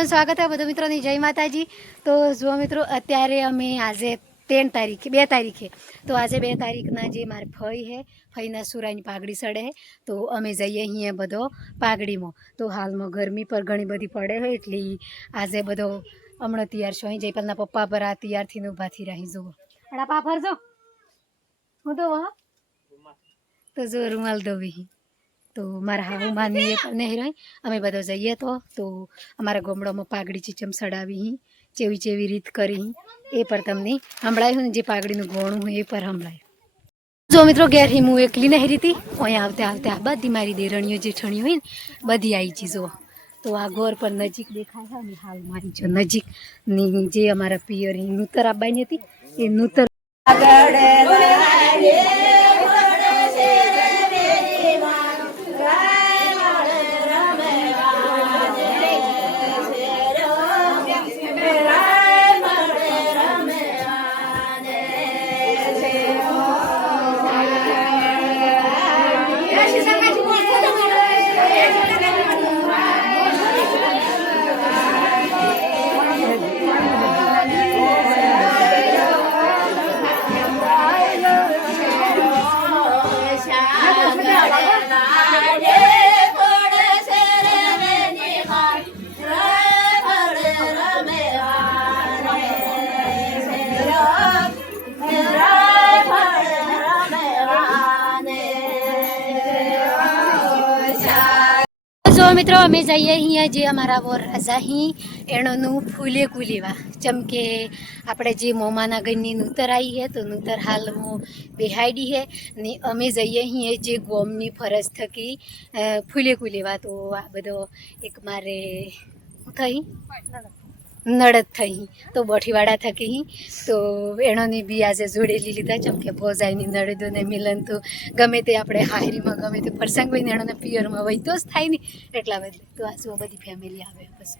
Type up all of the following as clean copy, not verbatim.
મિત્રોનું સ્વાગત છે બધા મિત્રોની જય માતાજી। તો જો મિત્રો અત્યારે અમે આજે 3 તારીખે 2 તારીખે તો આજે 2 તારીખના જે મારે ફઈ છે ફઈના સુરાની પાઘડી સડે છે તો અમે જઈએ અહીંયા બધો પાઘડીમાં। તો હાલમાં ગરમી પર ઘણી બધી પડે છે એટલે આજે બધો હમણાં તૈયાર છો અહીં જયપાલના પપ્પા પર આ તૈયારથી ઊભા થઈ રહી જુઓ અડા પા ફરજો હું તો જો રૂમાલ દોવી तो मारा हाऊ मानी नहीं रही अमे बधो जाइए तो अमरा गोमड़ा में पागड़ी चीचम सड़ावी चेवी चेवी रीत करी ए पर तमने हमड़ाई हूँ जे पागड़ी गोणु हूँ ए पर हमड़ाई। जो मित्रों घेर ही हूँ एकली नहीं रही अँ आवते आवते आ बधी मारी देरणीओ जेठणीओ हुई बधी आई चीजों तो आ घोर पर नजीक देखा है हाल मारी जो नजीक जे अमरा पियर नूतर आबानी थी ए नूतर जो मित्रों अमे जाइए अँ जे अमरा वो राजा ही एणोनु फूले कुलेवा चमके आपणे जे मोमाना गईनी नूतर आई है तो नूतर हाल मो बेहाड़ी है ने अमे जाइए अँ जे गोमनी फरज थकी फूले कुलेवा तो आ बधो एक मारे थई नड़द थई तो बठीवाड़ा थकी तो एणोनी बी आज जोड़ेली लीधा चमके भोजाईनी नड़दो ने मिलन तो गमे ते आपणे हाहरी में गमे ते प्रसंग होय ने एणोने पियर में वही तो ज थाय ने एटला बदले तो आज बधी फैमिली आवे बस।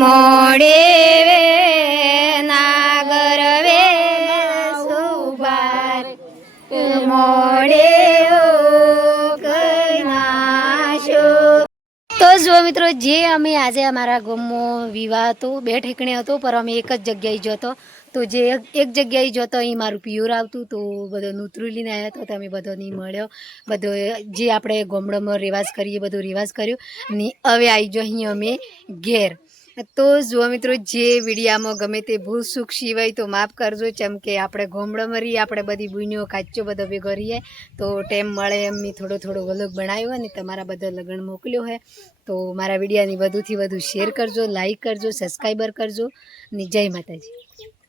મોડે વે નાગર વે સુબાર મોડે તો જો મિત્રો જે અમે આજે અમારા ગામમાં વિવાહ હતો, બે ઠેકણે હતો, પર અમે એક જ જગ્યાએ જતો. તો જે એક જગ્યાએ જતો અહીં મારું પિયોર આવતું તો બધો નૂતરું લઈને આવ્યા હતો. તો અમે બધો નહીં મળ્યો, બધો જે આપણે ગામડામાં રિવાજ કરીએ બધો રિવાજ કર્યો ને હવે આવી જો અહીં અમે ઘેર. તો જો મિત્રો જે વિડીયામાં ગમે તે ભૂલ સુખ સિવાય તો માફ કરજો, જેમ કે આપણે ગામડામાં રહીએ, આપણે બધી બુનીઓ કાચો બધો ભેગો રહીએ તો ટાઈમ મળે એમ મેં થોડો થોડો વ્લોગ બનાવ્યો અને તમારા બધા લગ્ન મોકલ્યો છે. તો મારા વિડીયાની વધુથી વધુ શેર કરજો, લાઈક કરજો, સબસ્ક્રાઈબર કરજો ને જય માતાજી.